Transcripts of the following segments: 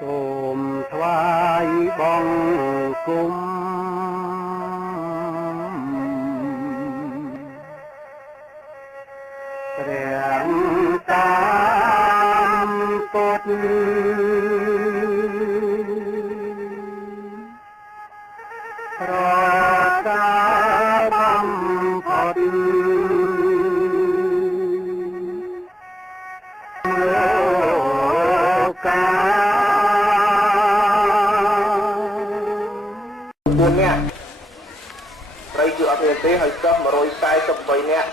សូមថ្វាយបង្គំព្រះតាមពុទ្ធប្រកាបំផុតលោកកា4នាក់ត្រីគឺអត់មានទេហើយសិស្ស148នាក់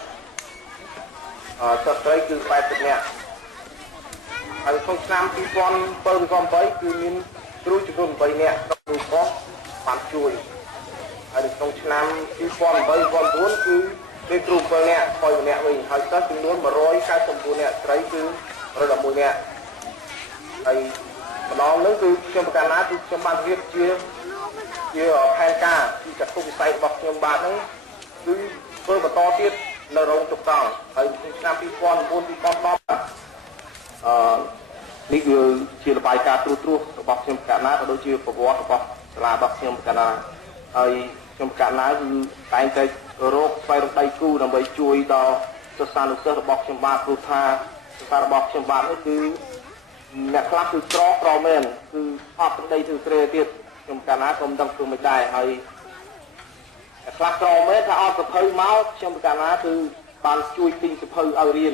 សិស្សត្រីគឺ80នាក់ហើយក្នុងឆ្នាំ2007គឺមានគ្រូចំនួន8នាក់គ្រូប៉ុស្តិ៍បានជួយហើយក្នុងឆ្នាំ2008 2009គឺមានគ្រូ7នាក់ខ້ອຍម្នាក់វិញហើយសិស្សចំនួន199នាក់ត្រីគឺ111នាក់ហើយម្ដងនោះគឺខ្ញុំប្រកាសណាគឺខ្ញុំបានរៀបជាផែនការពីចក្ខុវិស័យរបស់ខ្ញុំបាទហ្នឹងគឺធ្វើបន្តទៀតនៅរោងចុកកង់ហើយឆ្នាំ2009 2010នេះគឺជារបាយការណ៍ត្រួសរបស់ខ្ញុំប្រកាសណាក៏ដូចជាប្រវត្តិរបស់សាលារបស់ខ្ញុំប្រកាសណាហើយខ្ញុំប្រកាសណាគឺតែងតែរកស្វែងរកដៃគូដើម្បីជួយដល់សិស្សានុសិស្សរបស់ខ្ញុំបាទព្រោះថាសិស្សារបស់ខ្ញុំបាទនេះគឺអ្នកខ្លះគឺក្រមែនគឺអត់ប្តីធ្វើស្រែទៀតខ្ញុំកាលណាក៏មិនដឹងធ្វើមិនដែរហើយអ្នកខ្លះក្រមែនថាអត់សភៅមកខ្ញុំកាលណាគឺបានជួយទិញសភៅឲ្យរៀន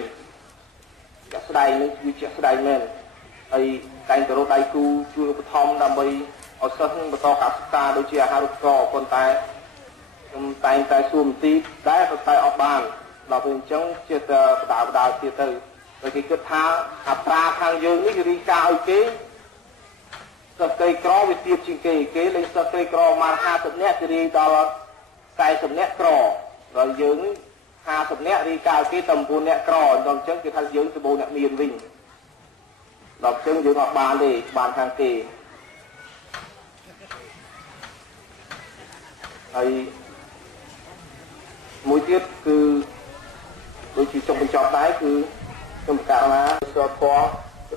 ជាក់ស្ដែងនេះគឺជាក់ស្ដែងមែនហើយតែងតែរកដៃគូជួយឧបត្ថម្ភដើម្បីឲ្យសិស្សនឹងបន្តការសិក្សាដូចជាអាហារូបករណ៍ប៉ុន្តែខ្ញុំតែងតែសួរមន្ទីរដែរតែអត់បានដល់ពេលអញ្ចឹងជាតែបដាទៀតទៅហើយគេគិតថាអត្រាខាងយើងនេះរីកាឲ្យគេសិស្សក្រីក្រវាទៀតជាងគេលេខសិស្សក្រីក្រមក50នាក់គេរីដល់40នាក់ក្រដល់យើងនេះ50នាក់រីកាឲ្យគេតែ9នាក់ក្រដល់អញ្ចឹងគេថាយើងសម្បូរអ្នកមានវិញដល់អញ្ចឹងយើងអត់បានទេបានខាងគេហើយមួយទៀតគឺដូចជាចុងបញ្ចប់ដែរគឺខ្ញុំប្រកាសណាសរធរក៏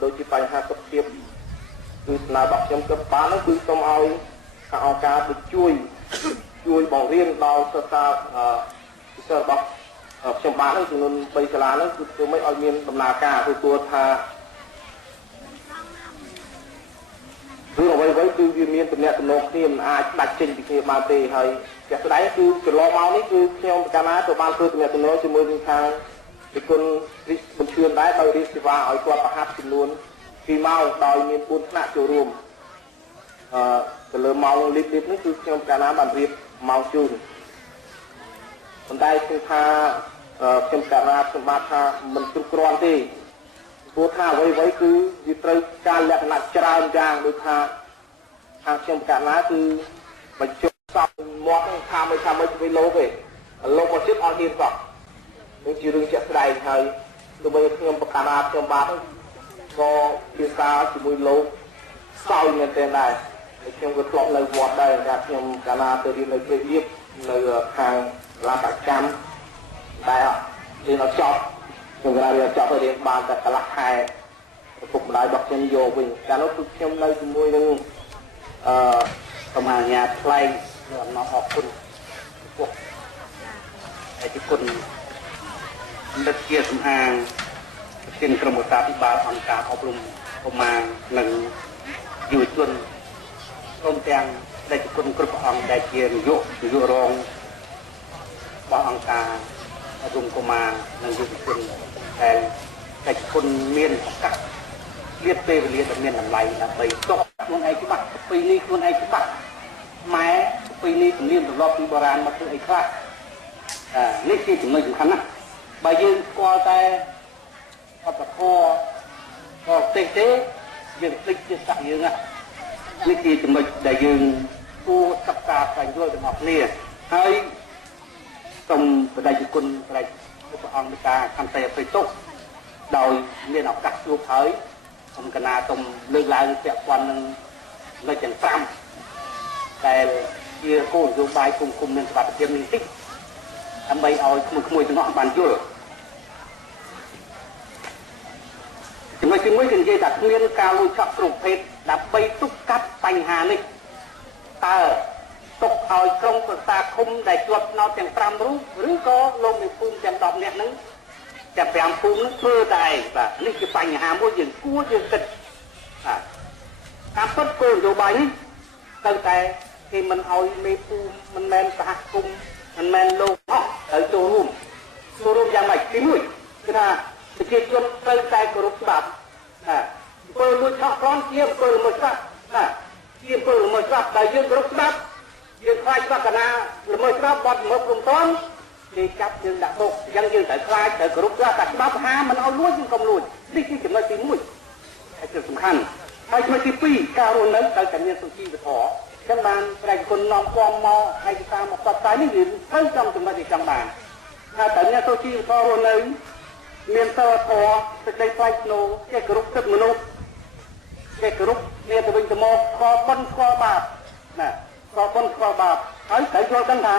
ដូចជាបញ្ហាសុខភាពគឺស្នើរបស់ខ្ញុំទៅបាននោះគឺសូមឲ្យខាងអង្គការទៅជួយបង្រៀនដល់សិស្សរបស់ខ្ញុំបាននោះចំនួន3សាលានោះគឺធ្វើម៉េចឲ្យមានដំណើរការទទួលថារឿងអ្វីៗគឺវាមានទំនាក់ទំនងគ្នាមិនអាចដាច់ចេញពីគ្នាបានទេហើយជាក់ស្ដែងគឺចន្លោះមកនេះគឺខ្ញុំប្រកាសណាទៅបានធ្វើទំនាក់ទំនងជាមួយនឹងខាងពីគុណរិទ្ធបញ្ជឿនដែរដោយរៀបសេវាឲ្យគាត់ប្រហាត់ចំនួន2ម៉ោងដោយមាន4ថ្នាក់ចូលរួមទៅលើម៉ោងលីបនេះគឺខ្ញុំកាលណាបានរៀបម៉ោងជូនប៉ុន្តែគឺថាខ្ញុំកាលណាខ្ញុំបានថាមិនគ្រប់គ្រាន់ទេព្រោះថាអ្វីគឺវាត្រូវការលក្ខណៈច្រើនយ៉ាងដូចថាខាងខ្ញុំកាលណាគឺបញ្ចុះសពមាត់ថាមិនទៅលោកទេលោកមកជិតអត់ហ៊ានសោះនេះជារឿងជាក់ស្ដែងហើយទោះបីខ្ញុំប្រកាសថាខ្ញុំបាទក៏ភាសាជាមួយលោកសោយមែនទេដែរខ្ញុំក៏ធ្លាប់នៅវត្តដែរថាខ្ញុំកាលណាទៅរៀននៅព្រៃលៀបនៅខាងឡាកកម្មដែលរៀនអត់ចប់ខ្ញុំក៏រៀនអត់ចប់ហើយរៀនបានតែកន្លះខែឪពុកម្ដាយរបស់ខ្ញុំយកវិញកាលនោះគឺខ្ញុំនៅជាមួយនឹងកម្មាញាថ្លែងអំណរអរគុណពួកឯកគុណនិតជាសំអាងប្រធានក្រុមឧស្សាហ៍ពិបាលអង្គការអប់រំកុមារនិងយុវជនព្រមទាំងឯកគុណគ្រប់អង្គដែលជានាយករងរបស់អង្គការអប់រំកុមារនិងយុវជនដែលឯកគុណមានឱកាសលៀបពេលវេលាដ៏មានតម្លៃដើម្បីទុកខ្លួនឯងច្បាស់ពីនេះខ្លួនឯងច្បាស់ម៉ែពីនេះជំនាញទម្លាប់ពីបុរាណមកធ្វើអីខ្លះនេះជាចំណុចសំខាន់ណាស់បើយើងស្គាល់តែអបធរក៏ទេយើងភ្លេចជាស័ក្តិយើងនេះជាចំណុចដែលយើងគួរសិក្សាស្វែងយល់ទាំងអស់គ្នាហើយសូមបដិគុណព្រះអង្គមេត្តាខន្តីអភ័យទោសដោយមានឱកាសជួបហើយសូមកណាសូមលើកឡើងពាក់ព័ន្ធនឹងលេខទាំង5ដែលជាគោលនយោបាយគុំមានសុខភាពនេះតិចដើម្បីឲ្យក្មួយទាំងអស់បានយល់ អ ចំណុចទី1គឺនិយាយថាគ្មានការលួចឆក់គ្រប់ភេទដើម្បីទប់ស្កាត់បញ្ហានេះតើទុកឲ្យក្រុមប្រឹក្សាឃុំដែលជាប់ឆ្នោតទាំង5រូបឬក៏លោកមេភូមិទាំង10នាក់ហ្នឹងទាំង5ភូមិហ្នឹងធ្វើតែឯងបាទនេះជាបញ្ហាមួយយើងគួរយើងគិតបាទតាមពិតគោលនយោបាយនេះត្រូវតែគេមិនឲ្យមេភូមិមិនមែនសហគមន៍មិនមែនលោកអស់ត្រូវចូលរួមយ៉ាងម៉េចទី1គឺថាប្រជាជនត្រូវតែគោរពច្បាប់ពលមួយឆក់ក្រនជាពលមួយច្បាប់ជាពលមួយច្បាប់ដែលយើងគោរពច្បាប់យើងខ្លាចច្បាប់កណាល្មើសច្បាប់បាត់ល្មើសព្រមតន់គេចាប់យើងដាក់គុកអញ្ចឹងយើងត្រូវខ្លាចត្រូវគោរពច្បាប់តែច្បាប់ហាមិនឲ្យលួចយើងកុំលួចនេះគឺចំណុចទី1ហើយគឺសំខាន់ហើយចំណុចទី2ការរស់នៅត្រូវតែមានសុជីវធម៌អញ្ចឹងបានប្រជាជននាំគំមកឯកសារមកផ្សព្វផ្សាយនេះវាត្រូវចំចំណុចទីចង់បានថាតើមានសុជីវធម៌រស់នៅមានសិលធម៌សេចក្តីថ្លៃថ្នូរចេះគោរពសិទ្ធិមនុស្សចេះគោរពគ្នាទៅវិញទៅមកស្គាល់បុណ្យស្គាល់បាបណាស្គាល់បុណ្យស្គាល់បាបហើយត្រូវយល់ដឹងថា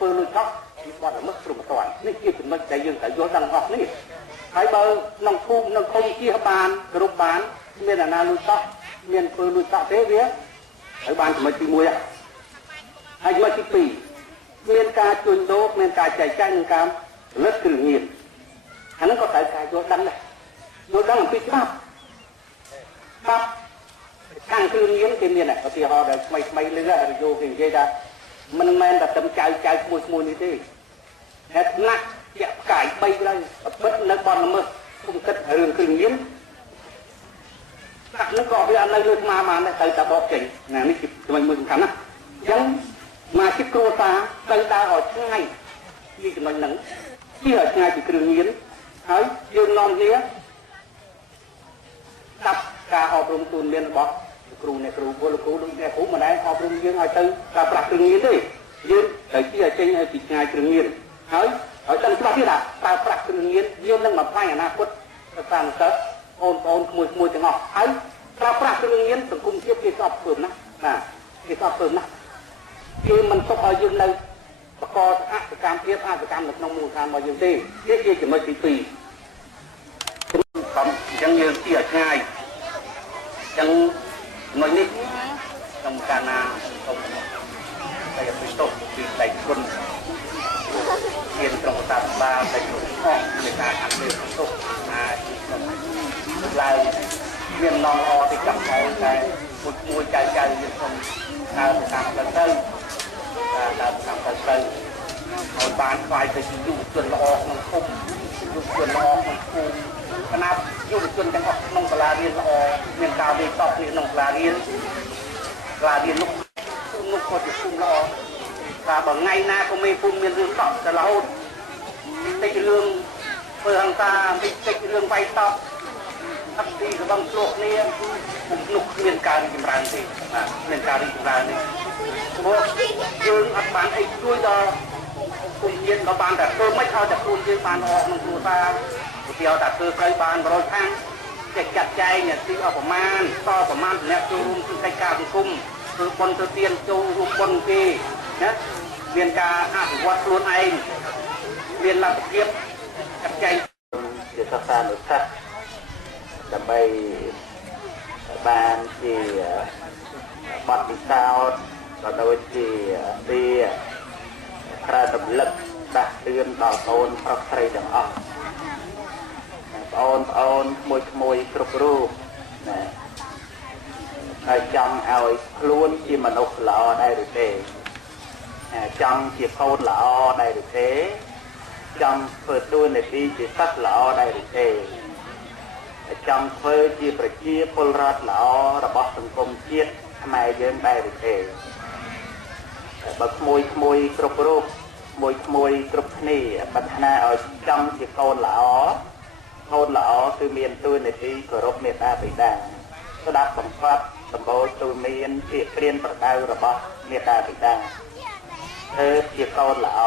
ពលលួចឆក់ពីបាត់ល្មើសព្រមទាំងនេះជាចំណុចដែលយើងត្រូវយល់ដឹងអស់នេះហើយបើក្នុងភូមិក្នុងឃុំជាបានគោរពបានមានអាណាលួចឆក់មានពលលួចឆក់ទេវាហើយបានចំណុចទី1ហើយចំណុចទី2មានការជួញដូរមានការចែកចាយនឹងការផលិតគ្រឿងញៀនអាហ្នឹងក៏ត្រូវការយល់ដឹងដែរយល់ដឹងអំពីច្បាប់ខាងគ្រឿងញៀនគេមានឧទាហរណ៍ដែលថ្មីលើរយោគេនិយាយថាមិនមែនតែត្រឹមចៅឈ្មោះនេះទេហេតុណាស់ជាក់ផ្កាយ3ហើយបិទនៅបនល្មើសគុំគិតរឿងគ្រឿងញៀនដាក់នឹងក៏វាអត់នៅលើស្មាបានដែរត្រូវតែបកចេញណានេះជាចំណុចមួយសំខាន់ណាអញ្ចឹងមកជិះគ្រួសារត្រូវដើរឲ្យឆ្ងាយពីចំណុចហ្នឹងជិះឲ្យឆ្ងាយពីគ្រឿងញៀនហើយយើងនាំគ្នាស្ដាប់ការអប់រំទូនមានរបស់គ្រូអ្នកគ្រូពលគ្រូដូចអ្នកគ្រូមិនដែរអប់រំយើងឲ្យទៅការប្រាស់គ្រឿងញៀនទេយើងត្រូវជិះឲ្យចេញឲ្យពីឆ្ងាយគ្រឿងញៀនហើយដឹងច្បាស់ទៀតថាតើប្រាស់គ្រឿងញៀនយើងនឹងមកផ្លាញ់អនាគតទៅតាមទៅអូនក្មួយទាំងអស់ហើយប្រើប្រាស់គ្រឿងញៀនសង្គមជាតិគេស្អប់ពើមណាបាទគេស្អប់ពើមណាគេមិនទុកឲ្យយើងនៅបកអសកម្មភាពអសកម្មនៅក្នុងមូលដ្ឋានរបស់យើងទេនេះជាចំណុចទី2ខ្ញុំអញ្ចឹងយើងជិះឲ្យឆ្ងាយអញ្ចឹងចំណុចនេះក្នុងកាលណាសូមតែអភិទោសពីដៃគុណមានក្រុមប្រតាបាលតែគ្រប់អស់នៃការអភិទោសអាចក្នុងឡើងមានឡងអទីចង់ឲ្យតែមួយចៅយើងខ្ញុំដើរតាមទៅដើរតាមទៅឲ្យបានខ្លាយទៅជាយុវជនល្អក្នុងភូមិយុវជនល្អក្នុងភូមិគណៈយុវជនទាំងអស់ក្នុងសាលារៀនល្អមានការរៀនតបគ្នាក្នុងសាលារៀននោះក៏ជាភូមិល្អថាបើថ្ងៃណាក៏មេភូមិមានរឿងតបទៅរហូតតិចរឿងធ្វើហង្សាតិចរឿងវាយតបអត់ទីរបស់ឆ្លោះគ្នានោះគ្មានការរីកចម្រើនទេបាទមានការរីកចម្រើននេះព្រោះយើងអត់បានអីជួយដល់គុំជាតិក៏បានតែធ្វើមិនឲ្យតែខ្លួនយើងបានអស់ក្នុងគ្រួសារឧទាហរណ៍ថាធ្វើស្រីបាន100ខាងចេះចាត់ចែងអ្នកទីអស់ប្រមាណតប្រមាណអ្នកចូលរួមក្នុងកិច្ចការសង្គមធ្វើបុណ្យទៅទានចូលរួមបុណ្យគេណាមានការអភិវឌ្ឍខ្លួនឯងមានលទ្ធភាពចាត់ចែងជាសិក្សានុសិទ្ធដើម្បីបានជាបទពិសោធន៍ក៏ដូចជាទីក្រៅរំលឹកដាស់តឿនដល់បងប្រុសស្រីទាំងអស់បងប្អូនក្មួយគ្រប់រូបណាហើយចង់ឲ្យខ្លួនជាមនុស្សល្អដែរឬទេចង់ជាកូនល្អដែរឬទេចង់ធ្វើតួនាទីជាសិស្សល្អដែរឬទេចង់ធ្វើជាប្រជាពលរដ្ឋល្អរបស់សង្គមជាតិខ្មែរយើងដែរឬទេបើក្មួយគ្រប់រូបក្មួយគ្រប់គ្នាប្រាថ្នាឲ្យចង់ជាកូនល្អគឺមានតួនាទីគោរពមេត្តាបិតាស្ដាប់បង្គាប់សម្បូរទូមានជាព្រានប្រដៅរបស់មេត្តាបិតាជាកូនល្អ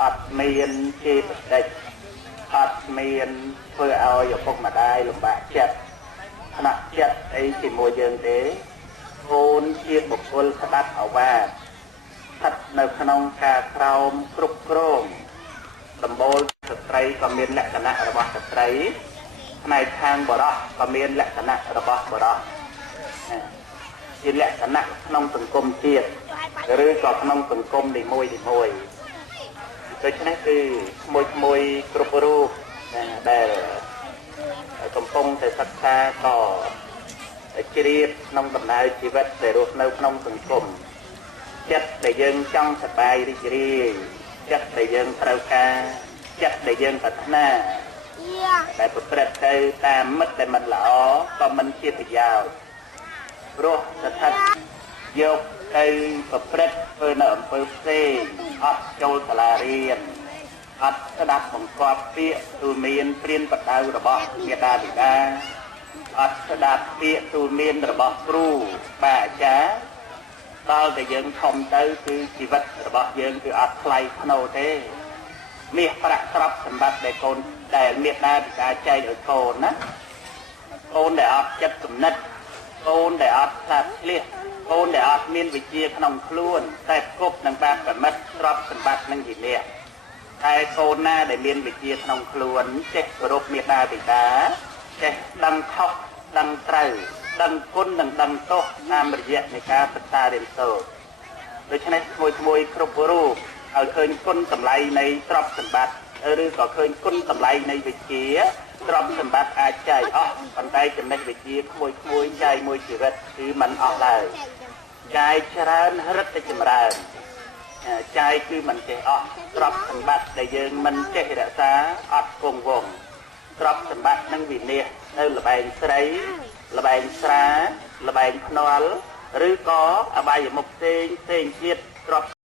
អត់មានជាប្រតិចអត់មានធ្វើឲ្យឪពុកម្ដាយលំបាកចិត្តថ្នាក់ចិត្តអីជាមួយយើងទេកូនជាបុគ្គលស្ដាប់អាវាតស្ថិតនៅក្នុងការក្រោមគ្រប់គ្រងដំបូលស្ត្រីក៏មានលក្ខណៈរបស់ស្ត្រី ផ្នែកខាងបរោះក៏មានលក្ខណៈរបស់បរោះជាលក្ខណៈក្នុងសង្គមជាតិឬក៏ក្នុងសង្គមនីមួយដូច្នេះគឺក្មួយគ្រប់រូបដែលកំពុងតែសិក្សាក៏ជ្រាបក្នុងដំណើរជីវិតដែលរស់នៅក្នុងសង្គមចិត្តដែលយើងចង់សប្បាយរីករាយចិត្តដែលយើងត្រូវការចិត្តដែលយើងប្រាថ្នាតែប្រព្រឹត្តទៅតាមមិត្តដែលមិនល្អក៏មិនជាប្រយោជន៍ព្រោះស្ថិតយកទៅប្រព្រឹត្តធ្វើនៅអំពើផ្សេងអត់ចូលសាលារៀនអត់ស្ដាប់បង្គាប់ពាក្យទូលមានព្រានបដៅរបស់មាតាបិតាអត់ស្ដាប់ពាក្យទូលមានរបស់គ្រូបាអាចារ្យដល់តែយើងធំទៅគឺជីវិតរបស់យើងគឺអត់ថ្លៃថ្នូរទេមាសប្រាក់ទ្រព្យសម្បត្តិដែលកូនដែលមាតាបិតាចែកឲ្យកូនណាកូនដែលអត់ចិត្តគំនិតកូនដែលអត់ស្លាប់ឆ្លៀសកូនដែលអត់មានវិជ្ជាក្នុងខ្លួនតែគប់នឹងបានប្រមិតទ្រព្យសម្បត្តិនឹងជាអ្នកតែកូនណាដែលមានវិជ្ជាក្នុងខ្លួនចេះគោរពមាតាបិតាចេះដឹងខុសដឹងត្រូវដឹងគុណនិងដឹងទោសតាមរយៈនៃការសិក្សារៀនសូត្រដូច្នេះក្មួយគ្រប់រូបឲ្យឃើញគុណតម្លៃនៃទ្រព្យសម្បត្តិឬក៏ឃើញគុណតម្លៃនៃវិជ្ជាទ្រព្យសម្បត្តិអាចចាយអស់ប៉ុន្តែចំណេះវិជ្ជាក្មួយចាយមួយជីវិតគឺមិនអស់ឡើយចាយច្រើនរឹតតែចម្រើនចាយគឺមិនចេះអស់ទ្រព្យសម្បត្តិដែលយើងមិនចេះរក្សាអត់គង់វង្សទ្រព្យសម្បត្តិនឹងវិនាសនៅលបែងស្រីលបែងស្រាលបែងភ្នាល់ឬក៏អបាយមុខផ្សេងទៀតទ្រព្យ